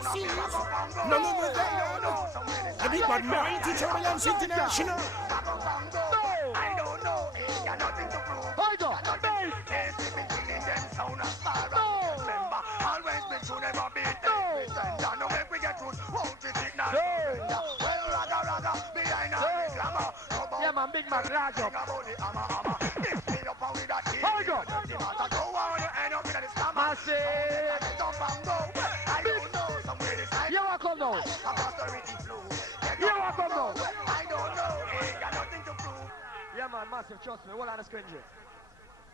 overseas. None of the day. The big bad mighty turbulence international. I don't know. Got nothing to prove. Hold on. They see me killing them sound as far as remember. Always be true, never be every sender. No make we get truth, won't you think now? Well, raga, behind all the glamour. Yeah, man, big man, large up. If me up with that kid, Hold on. dirty matter, go on, you end up in the slammer. Massive. I don't know, somewhere this side. You welcome now. Across the ricky flow. You welcome now. I don't know, ain't got nothing to prove. Yeah, man, massive, trust me. Hold on a screen,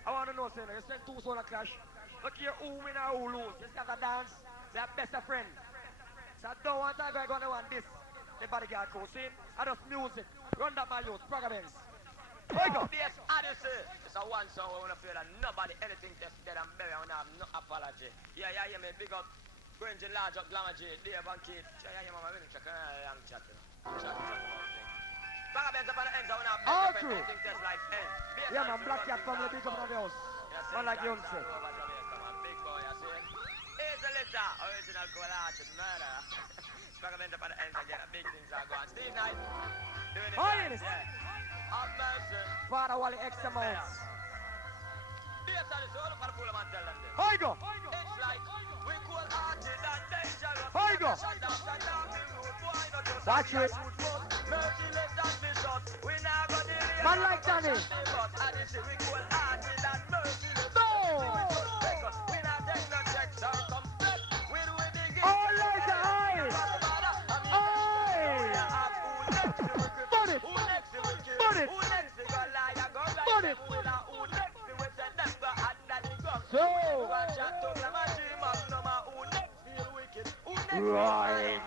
I want to know, saying, you send two souls a clash. Look here, who win or who lose. You just have to dance. They are best of friends. So I don't want time I'm going to want this. The bodyguard crew, see? I just music. Run that my youth, Programs. Here we go. Yes, Odyssy. It's a one song we want to feel that nobody, anything just dead and buried. I want to have no apology. Yeah, me big up. Going to large up, Glamour J, Dave and Kate. Yeah, mama, really check. I'm chatting. Programs up on the ends. I want to have all no true. anything just like end. Yeah, man, Black Cat family, big up on the house. Man like you say. Big boy, I say. Here's a letter. Original cold-hearted murder. Programs up on the ends again. Big things are going. Steve Knight. Doing it. Oh, yes. Have mercy. Father Wally X amounts. Yes, I just want to pull them and tell them this. Here we go. It's like we cold-hearted and dangerous. Here we go. Watch it. Merciless and vicious. We now go delay. Man like Danny. And it's we cold-hearted and merciless. No. We now take no checks or some steps. We do it again. All like the eye. Burn it. Burn it. Burn it. So. Right.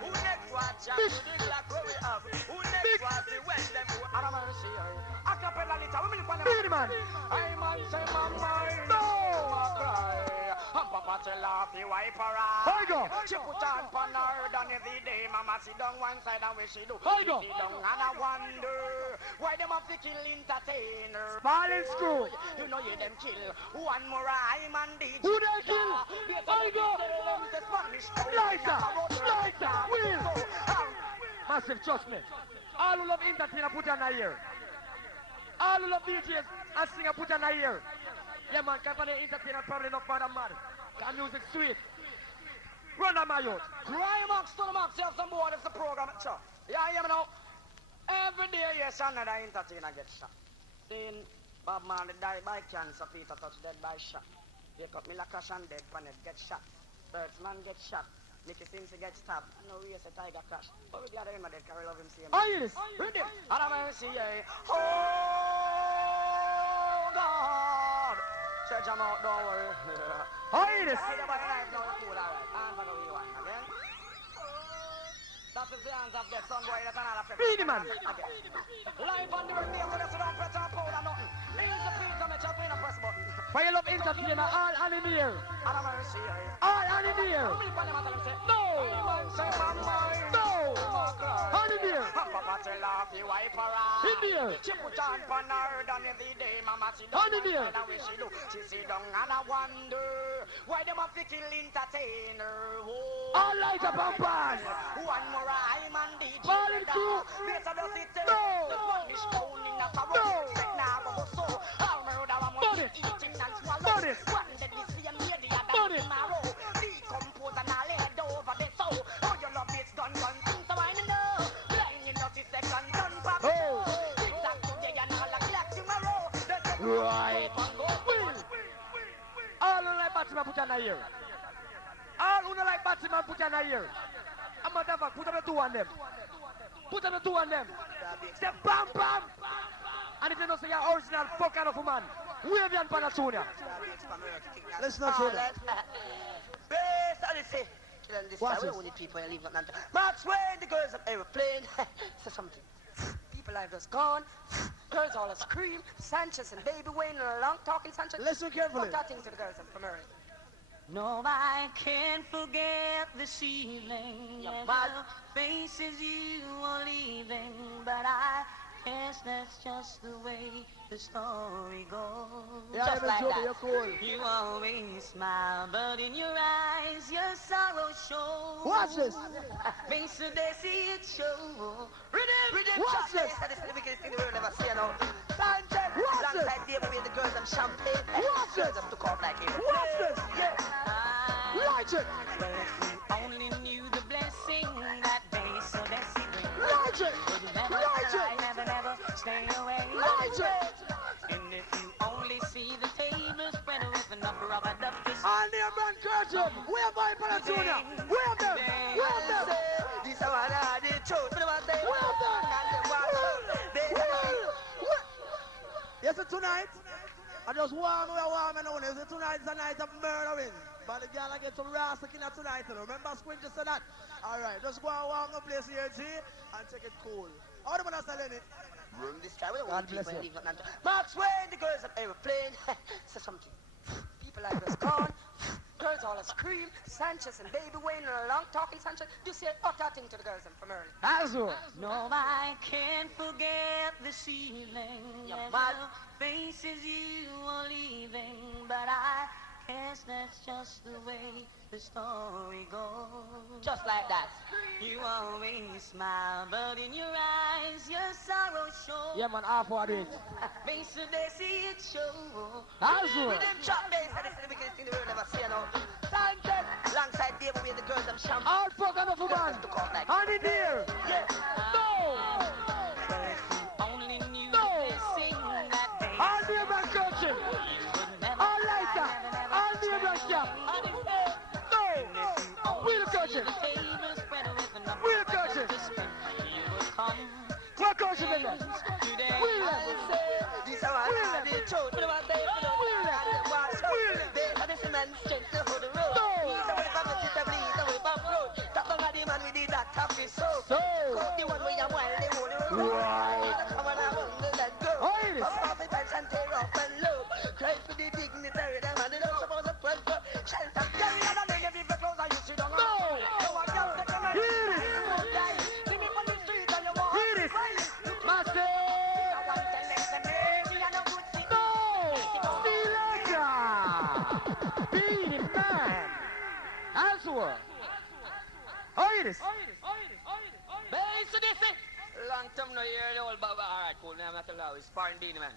Big man. Papa tell her fi wipe her Here we go. She put on pan her down every day. Mama sit down one side and where she do. Here we go. Sit down and I wonder why them have to kill entertainer. Ballin' screw. You know you them kill one more I'm and DJ. Who they kill? Here we go. Lighter. Wheel. Massive, trust me. All who love entertainer put on a ear. All who love DJs and singer put on a ear. Yeah, man, company entertainer probably not bad and mad. Cause music sweet. Run on my youth. Climax to the max, you have some more, that's the program. So, yeah, you know, every day, yes, another entertainer gets shot. Then, Bob Marley died by cancer, Peter Touch dead by shot. Wake up Mila Cash and dead, Panet gets shot. Birdsman gets shot. Mickey Simpson gets stabbed. No way, a tiger crash. But with the other end, my dead, carry love him, see him. Oh, yes. Read it. And I'm going to see, oh, God. Church, I'm out, don't worry. Oh, yes. That is the hands of the sun boy, that's another flip. Beat him, man. Live on the birthday, so that's don't press on hold or nothing. Leave the people, come and chop in a press button. For you love entertainer, all on in the air. And I'm going to see, All on in the air. No. No. On in the air. Papa tell her fi wipe her eye. In the air. She put on pan her down every day. Mama sit On down in the air. and way she do. She sit down and I wonder why them have to kill entertainer. Oh. All light up and pass. One more I'm and DJ. Ballin' crew. Yes, I don't sit there. No. The Spanish town in a farrow. No. Take now go so. I'll murder one more. Burn it. Eating and swallow. Burn it. One day this same lady and Burn it. tomorrow. Decompose and I'll head over the soul. Oh, you love this gun. So I know. Blind in 30 seconds. Done pop. Oh. Zigzag today and all the clock tomorrow. Right. All who like Batman put on a ear. All who don't like Batman put on a ear. I'm a devil, put on the two on them. Put on the two on them. Say bam bam. And if you don't say you're original fuck out of a man, wave your Panatunia. Let's not say that. Best Odyssey. Killing this Watch time. it. We only people leave nothing. March Wayne, the girls of aeroplane. Say something. People life just gone. Girls all scream. Sanchez and Baby Wayne and a long talking Sanchez. Listen carefully. What that thing to the girls of America? No, I can't forget this evening Yeah, and but- the faces you were leaving, but I guess that's just the way the story goes. Yeah, Just like Joby, that. you're cool. You always smile, but in your eyes your sorrow shows. Watch this. Face to they see it show. Rhythm Watch shot, this. that is the biggest thing the world ever seen. Time check. Watch this. Alongside Dave with the girls and champagne. Watch Girls this. have to come like him. Watch this. Yeah. Light it. Well, if you only knew the blessing that base of Bessie brings. Light it. Never, Light it. never stay away. Light it. And if you only see the table spread with enough rubber duck to And the man curtain. Where by Palatunia? Where them? Where them? This is what I did. Truth. Where them? Yes, sir, tonight. I just warm and on. Yes, sir, tonight is a night of murdering. But the girl I get some rasta killer tonight. You know. Remember Squint just said that? Alright, just go and warm the place here, G, and take it cool. How the man are selling it? Run this guy. We don't God want bless people you. leaving nothing. Mark Twain, the girls on aeroplane. Say something. People like us gone. Girls all scream. Sanchez and Baby Wayne and a long talking Sanchez. You say utter thing to the girls from early. Azul. No, I can't forget the ceiling. Yeah, As man. the faces you were leaving, but I guess that's just the way the story goes. Just like that. You always smile, but in your eyes your sorrow shows. Yeah, man, half what it. Faces they see it show. Azul. Rhythm chop bass, that is the biggest thing the world ever seen. Time check. Alongside Dave with the girls and champagne. All program of a man. And in there. Yeah. No. But if you only knew No. the blessing that they All the man curtain. All lighter. All the man cap. No. Wheel curtain. Wheel curtain. What curtain in there? Wheel them. This is what I did. Truth. But what they do. Wheel them. Wheel them. They are the cement strength to hold the road. No. He's a way from the city, bleed the way from road. Top down at the man with the that top is so. So. Cook the one way I'm wild, they hold the road. Right. Come on, I won't let go. Oh, it is. Up off the bench and tear up and low. Cry for the dignitary, them and they don't suppose to press for shelter. Carry on and then people close and you sit down. No. So I can't take a man. Here it is. You won't die. See me on the street and you walk. Here it is. Master. I want to let them in. Me and no good thing. No. Selector. Beat it, man. Azul. Oh, it is. Bass to this. Long time no hear the old baba. Alright, cool. Now I'm not allowed. It's foreign beanie man.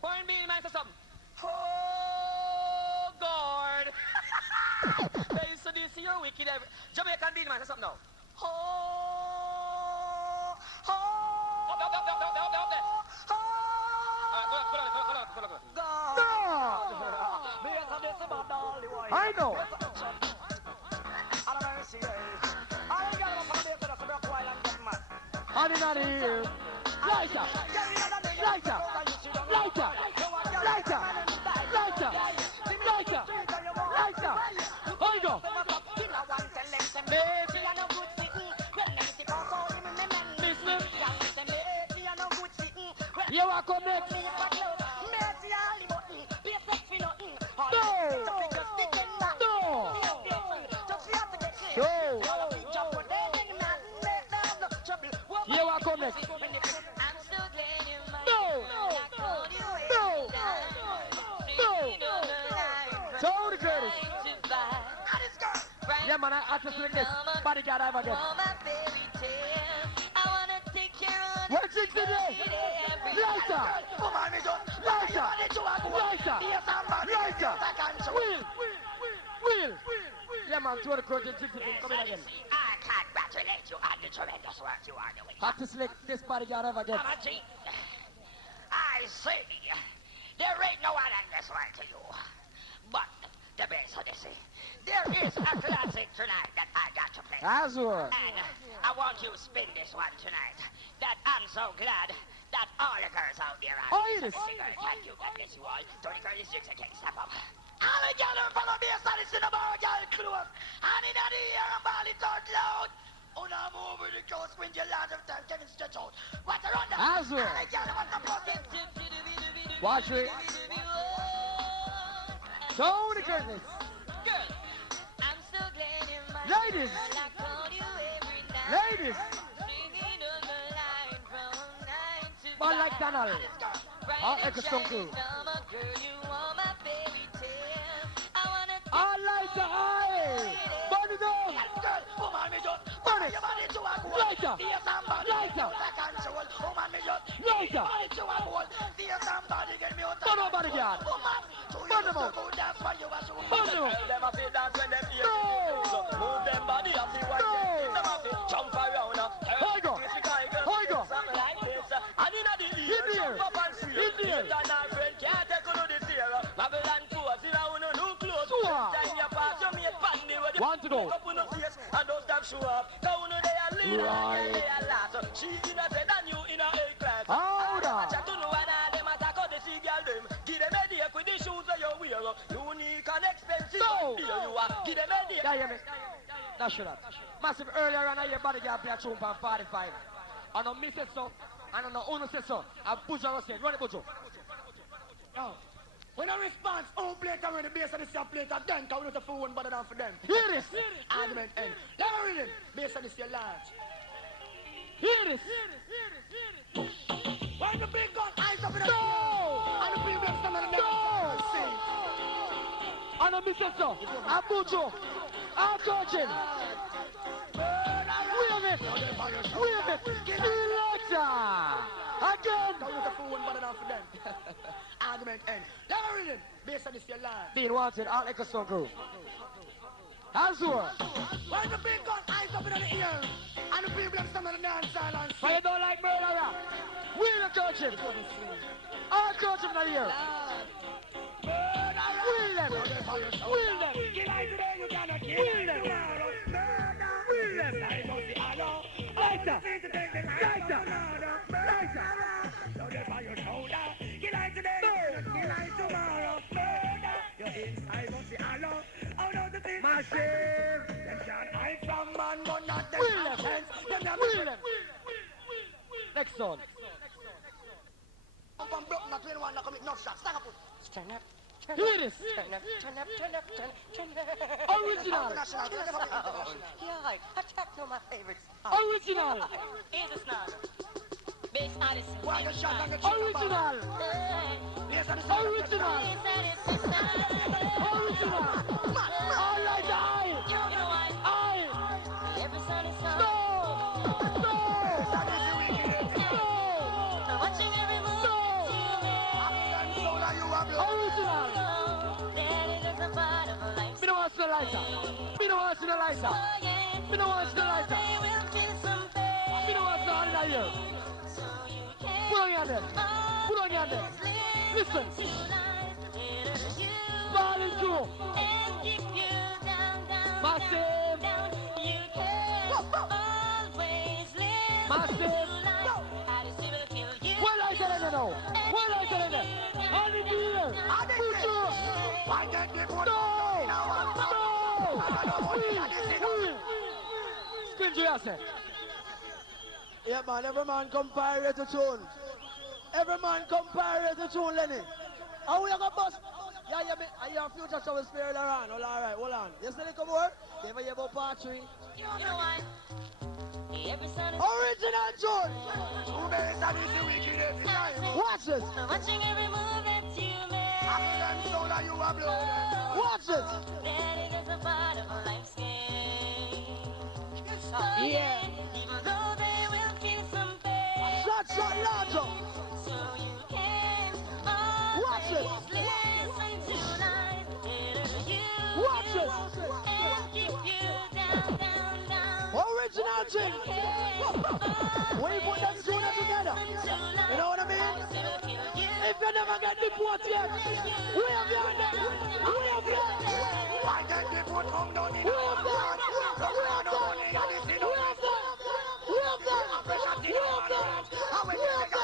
Foreign beanie man, say something. Oh, God. Bass to this. You're wicked. Jamaican beanie man, say something now. Oh, oh. Up there. Alright, go on. No. I know. Honey, not here. Lighter. Lighter. Lighter. Lighter. Lighter. Lighter. Lighter. Hold on. Baby. Listen. You are come next. No. No. No. You are come next. No. No. No. So the Curtis. Yeah, man, I just like this. Bodyguard, I have again. What's it today? Lighter. Lighter. Lighter. Lighter. Will. Yeah, man, throw the curtain. Come in again. I congratulate you on the tremendous work you are doing. Have to select this bodyguard ever again. I see. There ain't no one in this world to you. But the best of this, there is a classic tonight that I got to play. Azure. And I want you to spin this one tonight. That I'm so glad that all the girls out there are. Oh, it is. Thank you, God bless you all. 36 I can't step up. All the girls follow me aside, it's in the bar, girl close. And in the ear, I'm all it out loud. Oh, now I'm over the coast when you lot of time, can stretch out. What's around that? Azure. All the girls want to put it. Watch it. Show the curtains. Ladies. Ladies. Ball like Donald. All like a stone crew. All like the eye. Burn it down. Burn it. Lighter. Lighter. Lighter. Burn up, bodyguard. Burn them up. Burn them up. No. Move them body up the white. Jump around. Hold on. Hold on. And in the ear, jump up and see. Then our friend can't take on the fear. Babylon force, in our new clothes. Time your pass, you make pandy with the Want to go. up on the face and don't stop show up. Down they are leader, they are last. She in a set and you in a A class. Hold on. Chat to know what them attack on the sea girl them. Give them a day with the shoes that you wear. Unique and expensive. No. Here you are. Give them a day. Yeah, hear me. That's shut up. Massive earlier on your bodyguard play a tune for 45. I know me said so. I don't know Uno said so. I Bujo said, run it Bujo. Yo, when I response, all play it on the base of the sub plate, then come with the phone better than for them. Hear this. Argument end. Let me read it. Base of the sea large. Hear this. When the big gun eyes up in the No. and the people stand on the No. see. I know me said so. I Bujo. I'm coaching. Wave it. Wave it. Selector. Again. Come with the phone better than for them. Argument end. Let me read it. Base of the sea large. Being wanted out like a song crew. Azure. When the big gun eyes up in the ear and the people stand on the dance silence. But you don't like murderer. We're the coaching. I'll coach him in the ear. Will them. Will them. Kill I today, you cannot kill Will them. tomorrow. Will them. I don't see hello. Lighter. Lighter. Lighter. So that's why you shoulder. Kill I today, kill I tomorrow. Your inside don't see hello. Oh no, the thing. Massive. Them can't hide from man, but not them Will them. absence. Them not Will them. Next one. from broke, not 21, not commit no shots. Stand up. Stand up. Hear this. Turn up. Original. International. Yeah, attack no my favorites. Original. Here's the song. Bass Odyssey. Why you shot on the Original. Yes, and the Original. Original. All like the eye. You know why? Eye. Every Sunday No. song. No. No. Watching every move No. that you make. Original. That it is a part of a life. Me no want to see the lighter. Me no want to see the lighter. Oh, yeah. Me no want to see the lighter. They will feel some pain. Me no want to see the lighter here. So you can Put on your hand. Put on your hand. Listen. Falling through. And keep you down. Massive. You can always live. Massive. Odyssey will kill you. What I tell you now? What I tell you now? I need to hear. Put you. Why can't they put No. No. Screen to yourself. Yeah, man, every man compare to tune. Every man compare to tune, Lenny. How we gonna bust? Yeah, yeah, me. I hear future show is spirit around. All right, hold on. You see the come over? You ever hear about part 3? You know why? Every Sunday. Original tune. Two days that is the wickedest time. Watch this. Watching every move that you make. After them soul that you have blown. Watch it. That it is a part of a life's game. Yeah. Even though they will feel some pain. Shot, larger. So you can Watch it. always listen to life. It'll you Watch it. and keep you down. Original thing. We put them tune together. You know what I mean? If you never get the port yet, we have you on them. We have you. Why can't they put come down in We our have them. heart? We have them. We have them. We have them. We have them. We have them.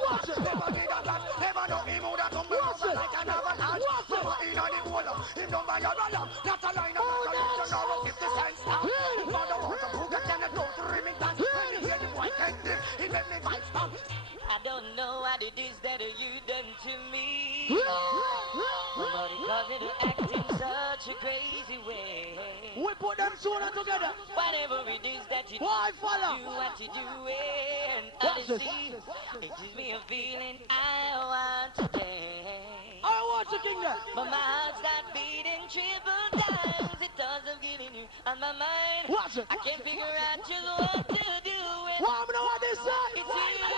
Watch it. I don't know what it is that you done to me. But it causes you to act in such a crazy way. We we put them sooner together. Whatever it is that you Why, fella? do, what you doing? Odyssey. It gives me a feeling I want to dance. I want to kingdom. But my heart starts beating triple times. It doesn't get in you on my mind. Watch it. I can't figure out just what to do. What am I know what this say? It's you.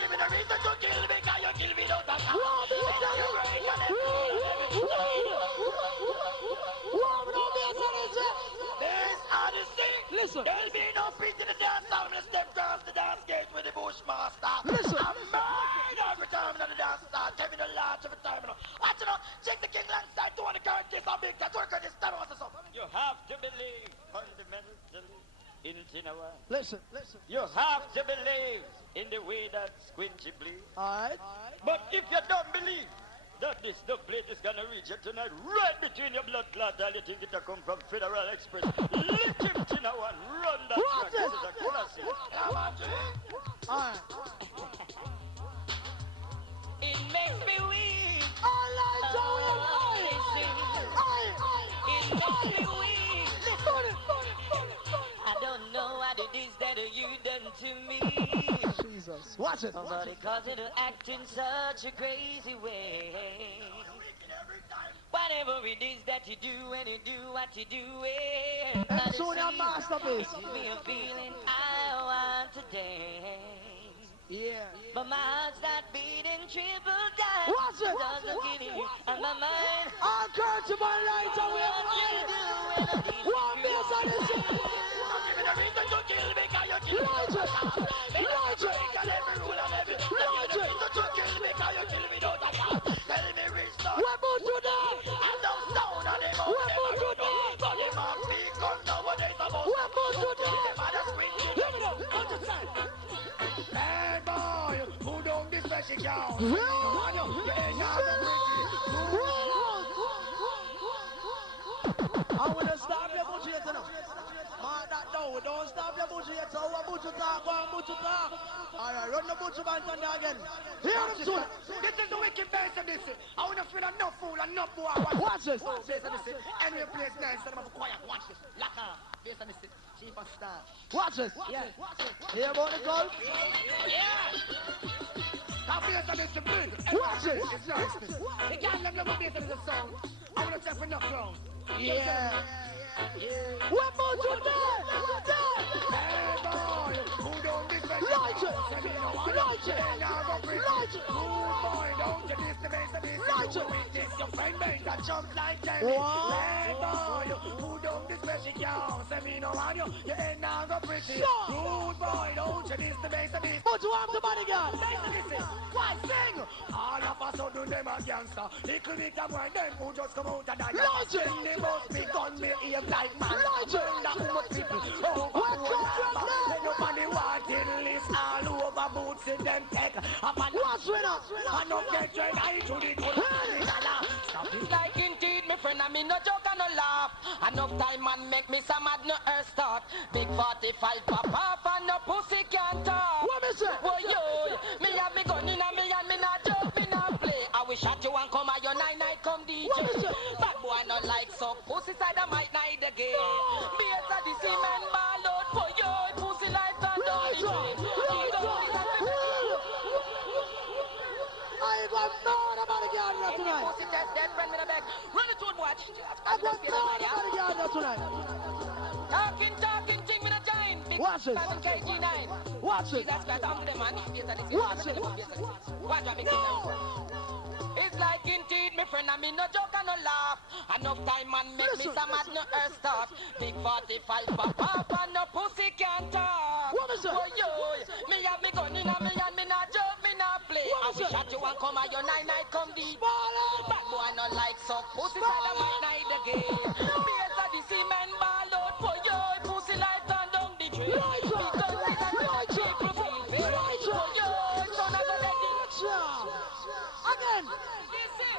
Give me the reason to kill me, cause you kill me without a cause. What am I know this say? There's Odyssey. Listen. There'll be no peace in the dance. I'm gonna step across the dance gate with the Bushmaster. Listen. I'm mad every time in the dance start. Tell me the large every time. Watch it out. Check the king alongside to one of the current kiss. I'm big. That's what this time was the song. You have to believe fundamentally in Tinawa. Listen. You have to believe in the way that Squinchy bleeds. Alright. But if you don't believe that this dub plate is gonna reach you tonight, right between your blood clot, all you think it'll come from Federal Express. Lift him to now and run that What track. This is- is a classic. Alright. It makes me weak. Alright, It makes me weak. I don't know what it is that you done to me. Jesus. Watch it. But it caused you to act in such a crazy way. Whatever it is that you do and you do what you do, And soon your masterpiece. gives me a feeling I want to dance. Yeah. But my heart starts beating triple times. Watch it. Doesn't get in you on my mind. I'll curse you by light What away. you do One meals on this. Give me the reason to kill me, cause you kill me. Light it. Light it. And every rule and every Light it. reason to kill me, cause you kill me without a cause. Tell me restart. What about you there? I don't sound on them out. What about you there? But them out speak on nowadays about. What about you there? Them other squinty. Let me go. Out the side. Hey boy, who don't this special cow? I want to stop your bullshit yet now. Mark that down. Don't stop your bullshit yet. So what bullshit talk? What bullshit talk? All right, run the bullshit band on there again. Hear them soon. This is the wicked base of this. I want to feel enough fool and enough boy. Watch this. Base of this. Anyway, place nice. So I'm quiet. Watch this. Lock on. Base of this. Chief of staff. Watch this. Yeah. Hear about the call? Now base of this is big. Watch it. It's nice. You can't let me base of this song. I want to take enough ground. Yeah. What about you there? Hey boy, who don't this special Light it. Light it. Light it. boy, don't you miss the base of this. Light it. This your friend base that jump like Jerry. Wow. Hey boy, who don't this special cow? Say me no want you, you ain't now go pretty. Stop. Rude boy, don't you miss the base of this. But you want the bodyguard? Listen, why sing? All of a sudden them a gangster. Little bit of boy, them who just come out and die. Light it. When they must be gun me aim like man. Light it. That who much people. Oh, What come from when you on the wanted list all over boots in them tech. What's winner? And up get your eye to the good. Stop it. Like indeed, my friend, I mean no joke and no laugh. Enough time man make me some mad no earth start. Big 45 pop off and no pussy can't talk. What me say? Boy, yo, me have me gun in a me and me not joke, me not play. I wish at you and come at your night come DJ. What is it? Bad boy not like so pussy side I might night again. Better the cement ball out for yo, pussy like that. I got mad about the girl tonight. Pussy test dead friend me the beg. Run it to watch. I got mad about the girl tonight. Talking, thing me not giant. Big Watch it. 7 kg9. Watch it. Jesus Christ, I'm the man. Watch it. Watch what me no. It's like indeed, my friend, I mean no joke and no laugh. Enough time man make Listen, me some mad no earth start. Big 45 pop up and no pussy can't talk. What is it? Boy, yo, me have me gun in a me and me not joke, me not play. I What is wish it? that you and come at your night come deep. Baller. Bad boy not like so pussy side of my night again. Beers of the cement ball out for yo, pussy like turn down the drain. Right, We done this and right, people feel pain. right. For yo, son of a lady. Again. Listen,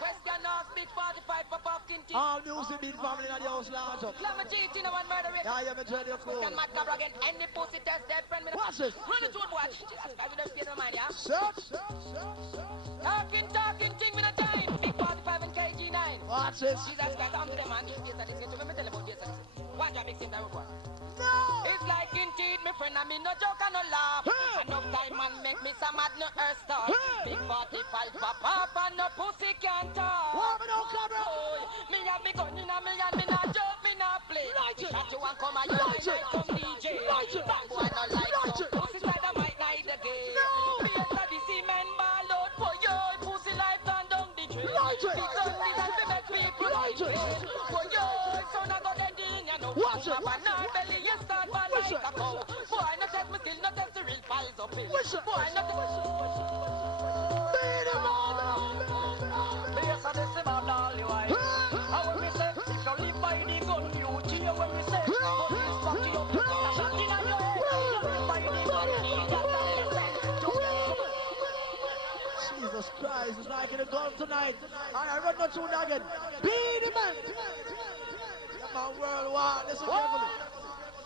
question asked big 45 for pumpkin tea. All music beat family in the house large up. Let me cheat in a one murder rate. Yeah, you tell you cool. Can mad cabra again, any pussy test dead friend me. Watch this. Run it to watch. Jesus Christ, we don't pay no mind, yeah? Search. Talking, thing me no time. Big 45 and KG9. Watch this. Jesus Christ, I'm the man. Yes, that is good. Let me tell you about this. and me no joke and no laugh. Enough time man make me some mad no earth start. Big 45 pop up and no pussy can't talk. Me have me gun in a me and me not joke, me not play. Shot you and come and you like some DJ. Bad boy no like some pussy side of might night again. Me enter the cement ball out for you. Pussy life gone down the drain. Because me that to make people for you. So now go dead in you know. Watch it. Banana belly you start bad like a cow. Boy no test me still no test the real piles up in. Boy no Yes, I this about all you I. How when me say, if you live by the gun, you cheer when me say, police fuck you up, shot in your head. You live by the gun, Jesus Christ, it's like in the gun tonight. And I run no tune again. Beat him, man. Yeah, man, world war. Listen carefully.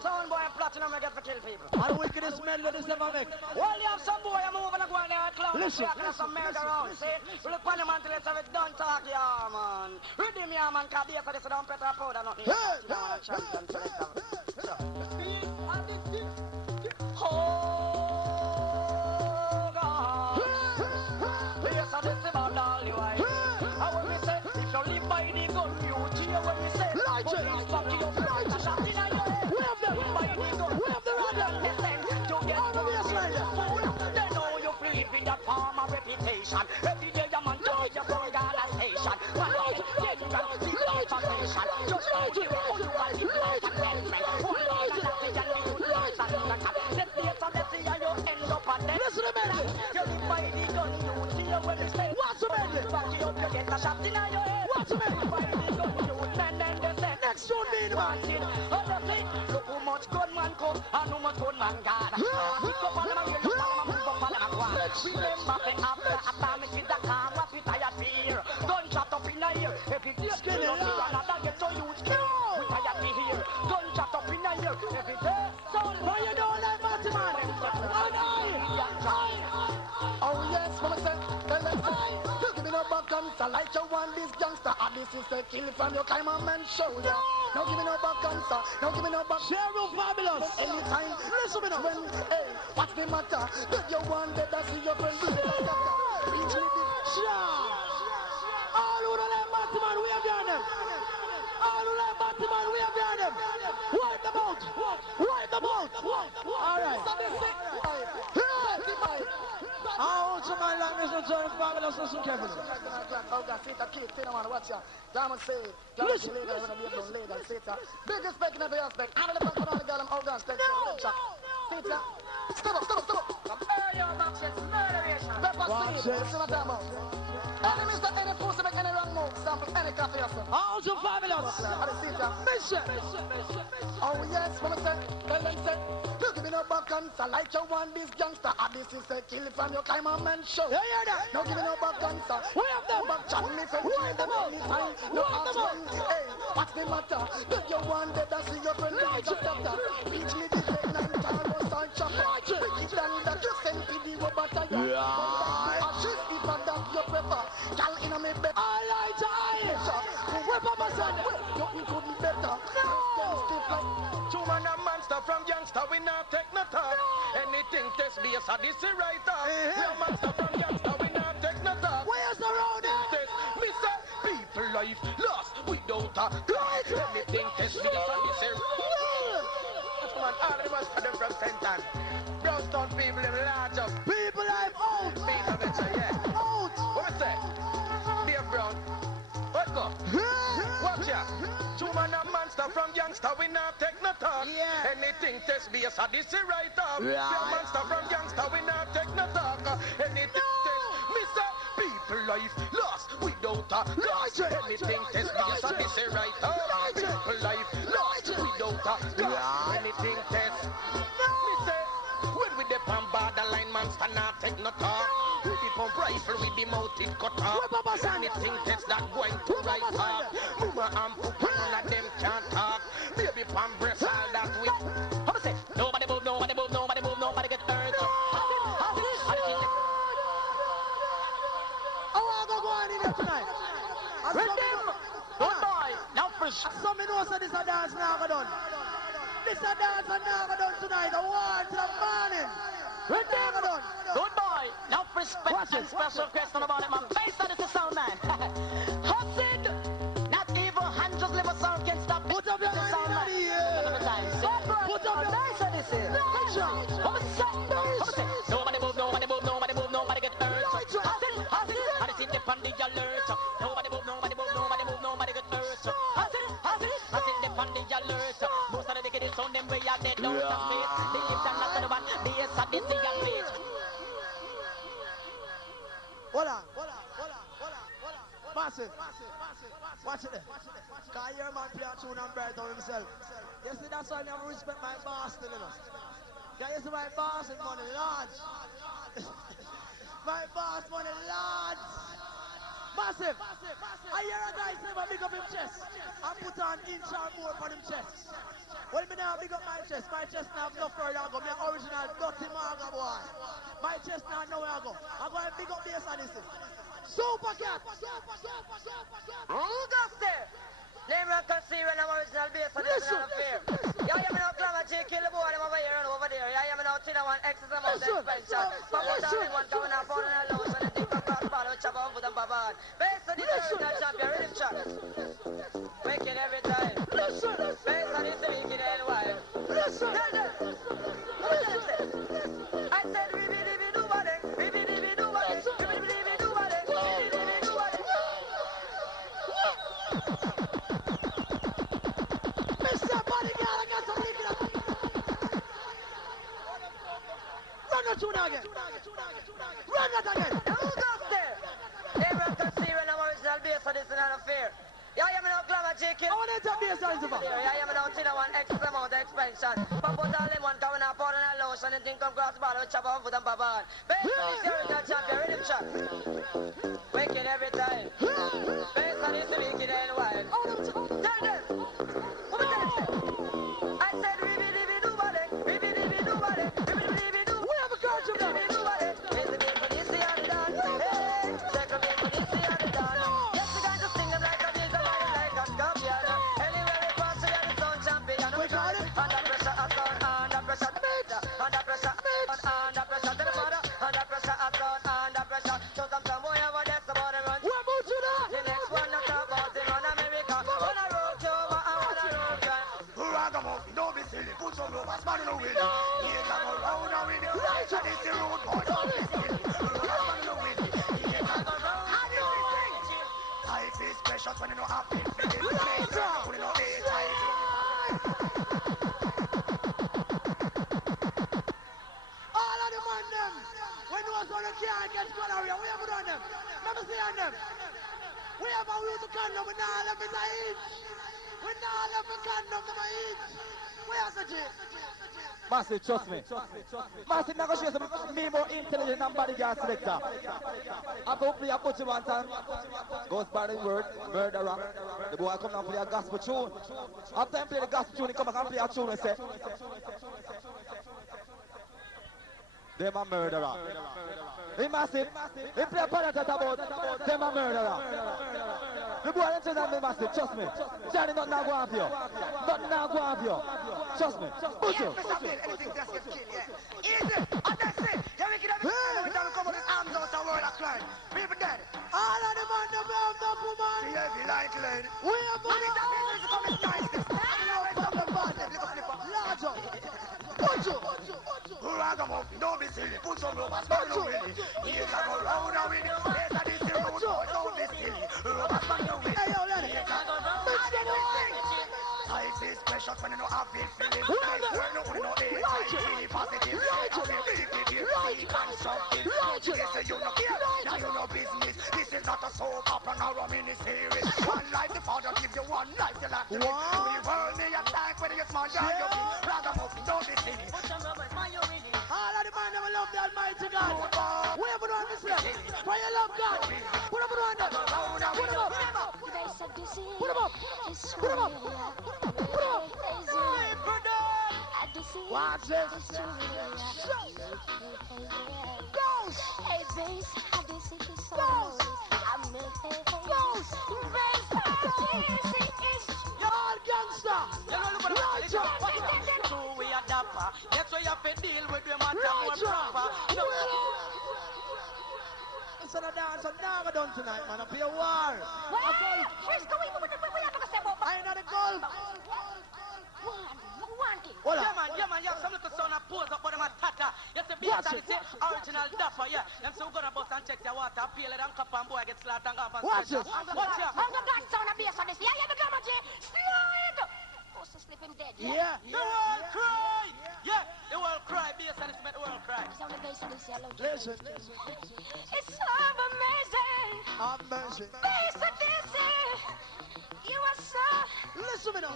Sound boy and platinum I get for kill people. And the wickedest melody this ever make. Well, you have some boy I'm moving and going there and clown. Listen. There's some murder around, see? We look on the man till it's have it done talk, yeah, man. Redeem, yeah, man, because they say this don't pet or powder, nothing. You don't want a champion selector. Oh, God. Yes, I this about all you I. How when we say, if you live by the gun, you cheer when we say, police fuck you up, shot in your head. We have the radar. They know you live with that form of reputation. Every day your man does your organization. One day, then you can see the information. Just like you are the life and government. One day, and that's the new life and the cap. Let's see it and let's see how you end up on them. Listen to me. You live by the gun, you cheer when they say, what's the matter? Fuck you up, you get a shot in your head. What's the matter? By the gun, you and then they say, next soon be the man. Look how much gunman come and how much gunman God. Pick up on them and you look on them and move up on them and go on. Remember me after atomic with the car, what we tired to hear. Gunshot up in the ear. Every day, you know, another get so huge. We tired to hear. Gunshot up in the ear. Every day, so why you don't like Matty Man? Oh yes, what I said, tell them you give me no back answer like you want this gangster. And this is the kill from your climb and man shoulder. No give me no back answer, no give me no back. Cheryl Fabulous. Anytime, Listen to me now. when, hey, what's the matter? Did you want that I see your friend do the doctor? Reach me the All who don't like Matty Man, we have done them. All who like Matty Man, we have done them. Wipe them out. Wipe them out. All right. How old man like Mr. John Fabulous? Listen carefully. Oh God, sit a kid, sit a man, watch ya. Diamond say, listen. Big respect in every aspect. I don't know if I'm going to oh God, step up. Stop up. Hey, your boxes, murderation. Listen what I'm about. Enemies that any pussy make any wrong move, sample any coffee or something. How old Fabulous? Mission. Oh yes, when I say, tell them say, you give me no back answer like you want this gangster. And this is a kill from your climb and man show. Yeah, yeah, yeah. No give me no back answer. We have them. Back chat me for Wipe them out. anytime. No ask when, hey, what's the matter? Did you want that I see your friend like a doctor? Reach me the day night time or start chopper. Wicked than that you send to the robot. I just if I that you prefer. Gal in a me bed. I like to iron. Whip up my son. Nothing could be better. Two man a monster from youngster, we not take no talk. Anything test base, this is right off. We a monster from youngster, we not take no talk. Where's the road? Test, me say, people life lost without a guide. Anything test base, this is man, all of us are from Fenton. Brownstown people, them large up. People life out. People venture, yeah. Out. What we say? Dear Brown, what go? Watch ya. Two man a monster from youngster, we not take no talk. Yeah. Anything test base, this is right off. We a monster from youngster, we not take no talk. Anything test, me say, people life lost without a guide. Anything test base, this is right off. People life lost without a guide. Anything test, me say, when we dep on borderline monster, not take no talk. We the pump rifle with the mouth it cut off. Anything test that going to right off. Mama and Poopa, none of them can't talk. Baby pump breast, all that we. How say? Nobody move, nobody move, nobody move, nobody get hurt. I want to go on in there tonight. Redeem. Good boy. Now fresh. Some me know say this a dance now go done. This a dance and never done tonight. A war to the morning. We're never done. Good boy. Enough respect and special question about it, man. Face that is the sound, man. Hussid. Not even hundreds live a sound can stop. Put up your hand in the air. Put up your hand in the air. Nobody move, nobody move, nobody move, nobody get hurt. Hussid. And it's in the pandit alert. Nobody move, nobody move, nobody move, nobody get hurt. Hussid. And in the pandit alert. Most of the wicked sound them way are dead. Don't stop it. They live and not the one. They is a busy and bitch. Hold on. Massive. Watch it there. Can hear man play a tune and bright on himself. You see, that's why I never respect my boss still enough. You see my boss is money large. My boss money large. Massive. I hear a guy say but big up him chest and put on inch or more for him chest. Well, me now big up my chest. My chest now have no further I go. Make original dirty marga boy. My chest now know where I go. I go and big up this and this. Super cat. Who does that? Name and conceal and original base and this is not fair. Yeah, you know, Clamor J, kill the boy them over here and over there. Yeah, you know, Tina one X is amount of expansion. Papa Tommy one coming up on and alone when they think of cross ball, chop off with them babad. Based on this original champion, rhythm shot. Wicked every time. Based on this wicked and wild. Listen. I said, we do what it. Run that again. Who goes there? Everyone can see when I'm original base for this is not fair. Yeah, you know, Clamor J, kill. I want to tell you something. Yeah, you know, Tina one X amount of expansion. Papa Tommy one coming up on and lotion and think come cross ball, chop off with them babad. Based on this original champion, rhythm shot. Wicked every time. Based on this wicked and wild. Tell them. Who tells them? I said we do what it. We do what it. We have a guard to them. When you know how to feel it, all of them on them. When you was on the car and get gonorrhea, we have it on them. Let me see on them. We have a root to condom, we not left it a inch. We not left a condom to my inch. We have to do. Massive, trust me. Massive, now go show some me more intelligent than bodyguard selector. Hopefully I put you one time. Goes by the word, murderer. The boy come down and play a gospel tune. After I play the gospel tune, he come back and play a tune and say, them a murderer. He massive. He play a parrot about them a murderer. The boy don't say that me massive, trust me. Johnny not now go off you. Not now go off you. Trust me. Push you. anything just get killed, yeah. Easy, and that's it. Yeah, we can have it. We don't come with his arms out and world of crime. People dead. All of them on them have the woman. Yeah, if you like, lady. We have And it's a business to come in niceness. You know it's up the bottom. Look up, look up. large up. Punch you. Ragamuffin, don't be silly. Put some rubber span on with it. He's a go round and with it. Yes, that is the road boy. Don't be silly. Rubber span on with it. Hey, yo, Lenny. He's a go round and with it. Life is precious when you know I feel feeling. When you know it's positive. I feel big, constructive. Yes, you know care. Now you know business. This is not a soap opera nor a mini-series. One life the father gives you, one life you like to live. We world me attack whether you're small or you're big. Ragamuffin, don't be silly. All of the man that love the Almighty God. We have it on this left. For your love God. Put them on them. Put them up. Put them up. Put them up. Put them up. Watch this. Ghost. Hey, bass, I do see the song. Ghost. I'm a Ghost. bass. You're all gangster. Right up. to deal with them and more proper. Instead of dance, I'm never done tonight, man. I'll be a war. Well, Frisco, we have to say about I ain't not a goal. one thing. Yeah, man, you have some little son of pose up, but them a tata. You see, based on the original dapper, yeah. Them say we gonna bust and check your water, peel it and cup and boy get slapped and off and watch it. Watch it. I'm the God sound of bass on this. Yeah, the Gamma J. Slide! Supposed to slip him dead. Yeah. The world cry! Yeah, the world cry, based on this, make the world cry. Sound the bass on this. Yeah, love Listen. It's so amazing. Have mercy. Bass on this. You are so. Listen me now.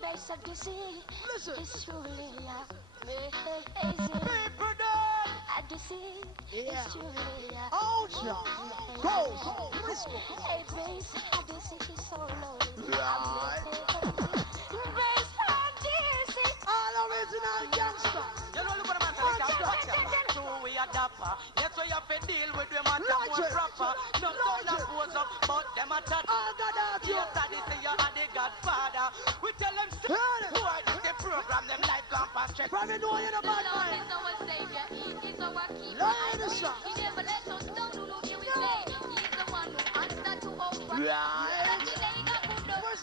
Bass on this. Listen. It's truly amazing. People die! Odyssey. Yeah. It's truly Ouch. Go. Frisco. Hey, bass, Odyssey is so low. Right. Bass, Odyssey. All original gangster. You know, look what I'm saying. Watch out. So we are dapper. Yes, we have to deal with them and more proper. No son of pose up, but them a tat. All got out you. Yes, I say you are the Godfather. We tell them, who are the program, them life gone past check. From you know you're the bad Lord man. is our savior, he is our keeper. Lord is your. He never let us down, who know we say. He is the one who answer to our prayer. Right.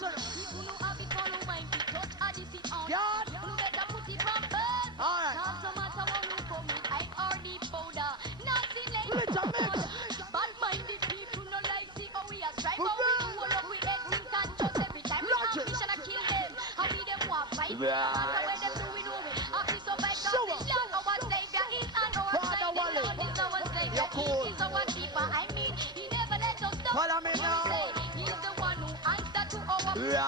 People who have it all who mind to touch Odyssey on. God. You better put it from first. All right. Not so matter what you come with, I already powder. Nothing like Split and mix. bad-minded people no like see how we are strive. How we do all of we heads in conscious every time we have mission to kill them. How we them want fight. No matter where them do we know it. Happy so by God, this Lord our Savior is on our side. The Lord is our Savior, He is our keeper. I mean, He never let us down. Follow me now. He is the one who answer to our prayer.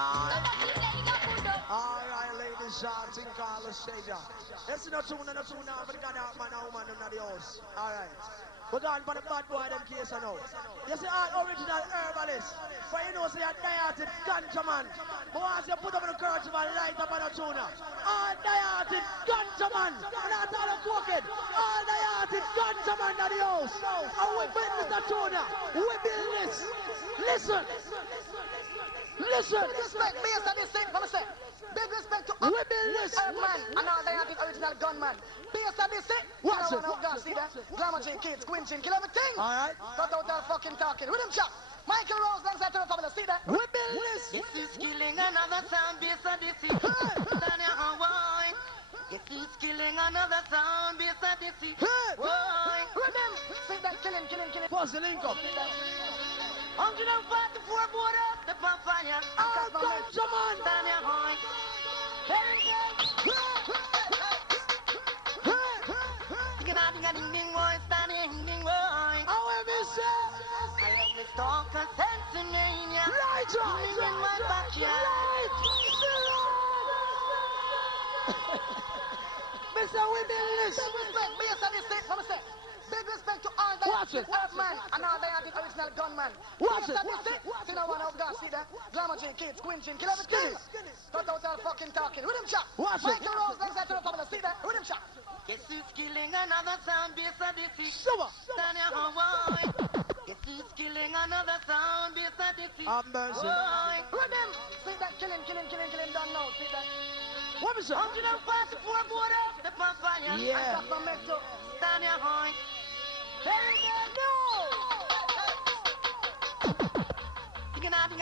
All right, ladies, shouting, call the Savior. Listen to tune now, but God out man and woman in the house. All right. We're going for the bad boy, them case now. You see, all original herbalist. But you know, say a diatic ganja man. But once you put up in the curse of a light up on a tuna. All diatic ganja man. And not all the crooked. All diatic ganja man in the house. And we bring Mr. Tuna. We build this. Listen. Listen. Respect, based on this thing, come and say. Big respect to We build this. man and all the original gunman. Based on this thing, Watch it. God, see that? Glamour J, kids, squinching, kill everything. All right. Cut out all fucking talking. With him chop. Michael Rose alongside to the family, see that? We build this. This is killing another sound based on this. Stand here and wine. This is killing another sound based on this. Wine. With him, see that? Killing. Pause the link up. 144 border, the bonfire. All ganja man. Stand here and wine. Ding boy, standing ding boy. How we say? I love the stalker Pennsylvania. Right, in my backyard. Mr. We build this. Big respect, based on this thing, come and say. Big respect to all the Watch it. man and all the original gunman. Watch Based it. on this thing, see that one out God, see that? Glamour J, kids, squinching, kill everything. Cut out all fucking talking. With him chop. Watch it. Michael Rose alongside to the family, see that? With him chop. This is killing another sound based on this. Sure. Stand here and wine. This is killing another sound based on this. Have mercy. Wine. With him, see that? Killing, done now, see that? What is it? 144 border, the bonfire. Yeah. That's my mess up. Stand here and wine.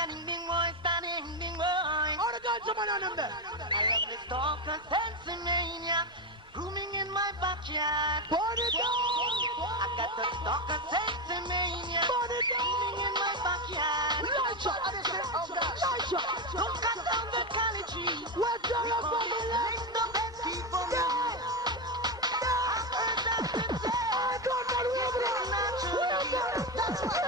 Ding boy, standing ding boy. All the ganja man on them there. I love the stalker Pennsylvania. Grooming in my backyard. Burn it down. I got the stalker Pennsylvania. Burn it down. Grooming in my backyard. Light shot. Light shot. Don't cut down the college tree. Where do you from the left? Lift the bed people. I don't know where we are. That's right.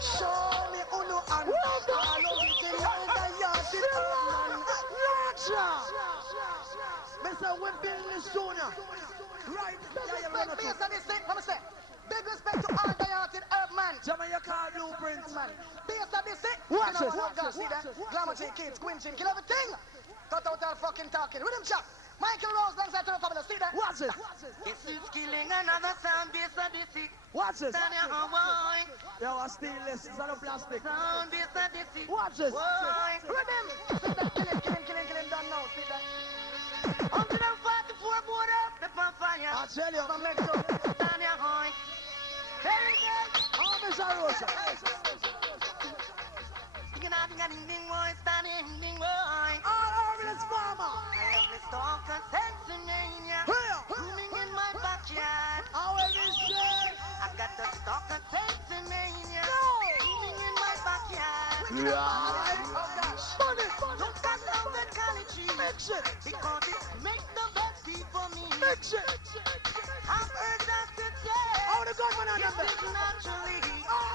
Show me Uno and all of it in the yard. Mr. We build this sooner. Right. Respect, based on this thing, come and say. Big respect to all the hearted herb man. Jamaica blueprint. Man. Based on this thing, Watch you it. know what God, see that? Glamour J, kids, squinching, kill everything. Cut out all fucking talking. With him chop. Michael Rose alongside to the family, see that? Watch it. This is killing another sound based on this. Watch it. Stand here and wine. Yo, I steal this. It's on a plastic. Sound based on this. Watch it. Wine. With him. See that? Killing, done now, see that? 105 tell you. Come make some stand your horn. Very good. Oh, Miss Rosa. You know, ding ding boy, standing ding boy. All over this farmer. I love the stalker Pennsylvania. Rooming in my backyard. How will we say? I got the stalker Pennsylvania. Rooming in my backyard. Money. Look at love that quality. Mix it. Because it makes the best people me. Mix it. I've heard that to say. Oh, the gunman on This them. is naturally.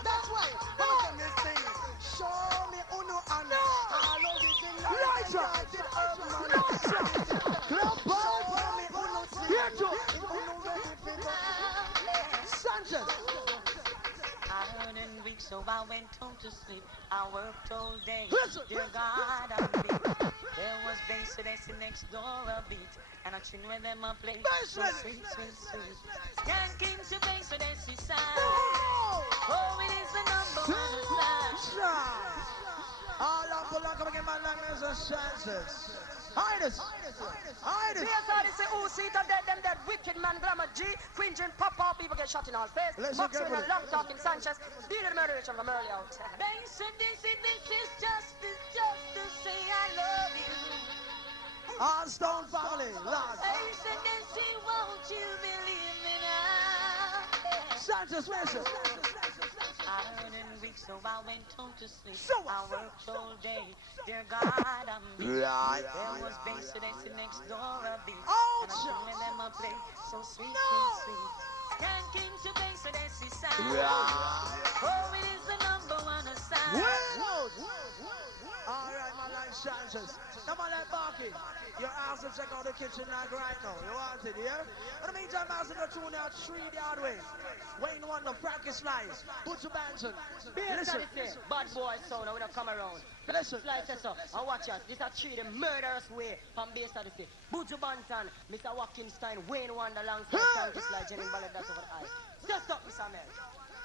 That's right. Welcome this thing. Show me uno and all of it in the Lighter. Lighter. Club Show me uno Here too. uno ready for go. Sanchez. I heard in weeks, so I went home to sleep. I worked all day. Listen. Dear God, I'm beat. There was bass dancing next door a beat. And I tune with them I play. So sweet, sweet, sweet. Can't keep to bass dancing sound. Oh, it is the number one sound. All of the luck of my language and chances. Hide us. Hide us. Yes, I say, who see them dead wicked man, glamour G, cringing, pop, people get shot in all face. Maxwell and long talking Sanchez, dealing murderation from early out. Bass and this is just to say I love you. All Stone family. Last. Bass and this, won't you believe me now? Sanchez, where's it? I heard in weeks, so I went home to sleep. So I worked all day. Dear God, I'm beat. There was bass dancing next door a beat. Oh, And I sing with them a play. So sweet, sweet, sweet. Can't keep to bass dancing sound. Oh, it is the number one sound. Well, all right, my line Sanchez. Come on, let Barky. You're asked to check out the kitchen like right now. You want it, yeah? In the meantime, I'm going to go through now 3 yard way. Wayne Wonder, Frankie Slice, Butcher Banton. Listen. Bad boy sound, I will not come around. Listen. Slice us up, and watch us. This is a treat the murderous way from base of the city. Buju Banton, Mr. Watkinstein, Wayne Wonder, alongside Frankie Slice, Jenny Ballad, that's over the eye. Just up, Mr. Mel.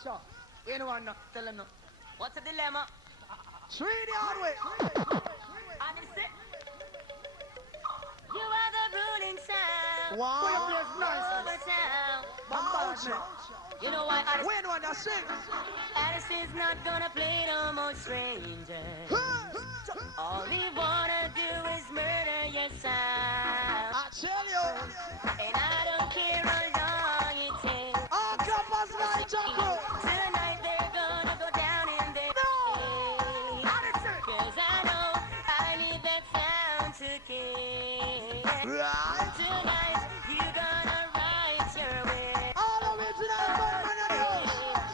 So, Wayne Wonder, tell him no. What's the dilemma? 3 yard way. And he said, You are the ruling sound. Wow. Over town. you know why I Wayne Wonder, sing. Alice is not gonna play no more stranger. All he wanna do is murder your sound. I tell you. And I don't care how long it takes. All campus night, Jaco. Tonight they're gonna go down in their Cause I know I need that sound to kill. Tonight you gonna write your way. All of it tonight, man, man, man.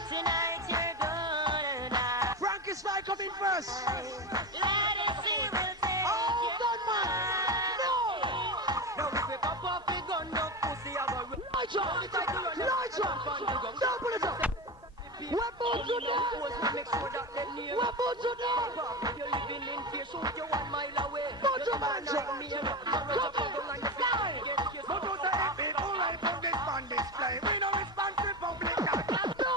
Tonight you're gonna die. Frankie Slice come in first. Odyssey will take Oh, you. gunman. No. now if you pop off the gun, no pussy, I will Lights up. Lights up. Don't put it up. What boots you down? make sure that they near. What boots you down? If you're living in fear, shoot you 1 mile away. Boots you man, Not me, you're not come on. Fly. But to say if it all right on this band display, we no response to public and No.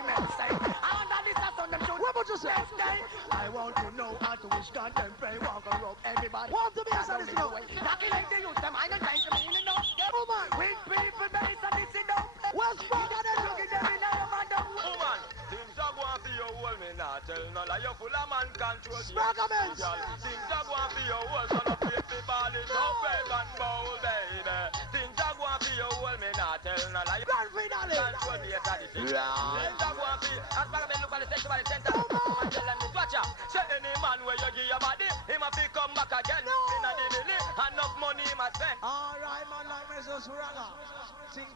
immense time. Under this a son them should What boots you say? next day. I want to know how to wish God and pray, walk around everybody. Want to be a citizen? Knocking like the youth, them I don't time to be in the north. Oh man. With people based on this, you don't play. What's wrong with them? Looking them in the mother. Woman, things are going for your whole me not tell no lie. You're full of man control. Sparklements. Things are going for your whole son of the ball is no bed and bowl, baby. Things are going for your whole me not tell no lie. Grand finale. Control the attitude. Things are going for as far as look at the sexual center. And tell them to watch out. Say any man where you give your body, him have to come back again. In a dilly, enough money he must spend. All right, man, like Mrs. Raga. Things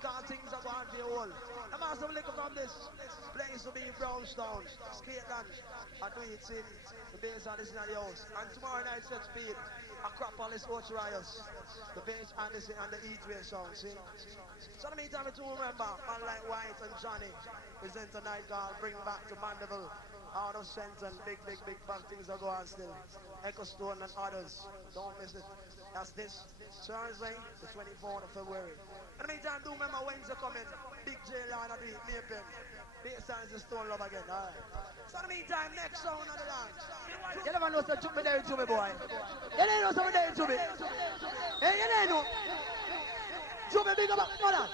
are going to be all. I'm also looking from this place to be Brownstone, Skateland, I do it in the base of this in the house. And tomorrow night, set speed, Acropolis, Otrios, the base and this and the Eatway sound, see? So in the meantime, to remember, man like White and Johnny, present tonight, God, bring back to Mandeville. Out of sense and big bad things are going still. Echo Stone and others. Don't miss it. That's this Thursday, the 24th of February. In the meantime, do remember Wednesday coming. Big J Line of the Napin. Big signs of Stone Love again. Alright. So in the meantime, next sound on the line. You never know so took me there to me, boy. You didn't know something there to me. Hey, you didn't know. Show me big up, mother.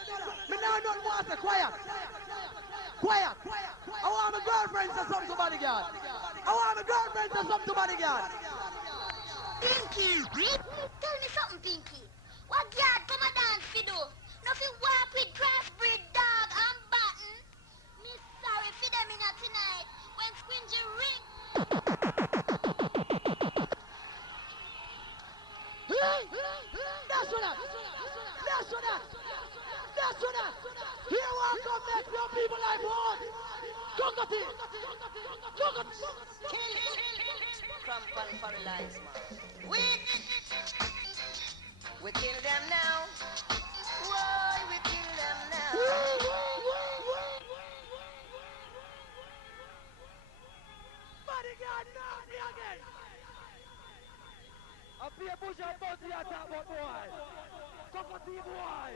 Me now not want to quiet. Quiet. I want my girlfriend to something to bodyguard. I want my girlfriend to something to bodyguard. Pinky, tell me something, Pinky. What yard come a dance fi do? Nothing walk with crossbreed dog and button. Me sorry for them in tonight when Squingy ring. That's what. Here we come back, your people like what? Cockatoo. Cramp and paralyze, man. We kill them now. Why we kill them now? Bodyguard, now me again. Up here, push your body attack, boy. Cockatoo boy.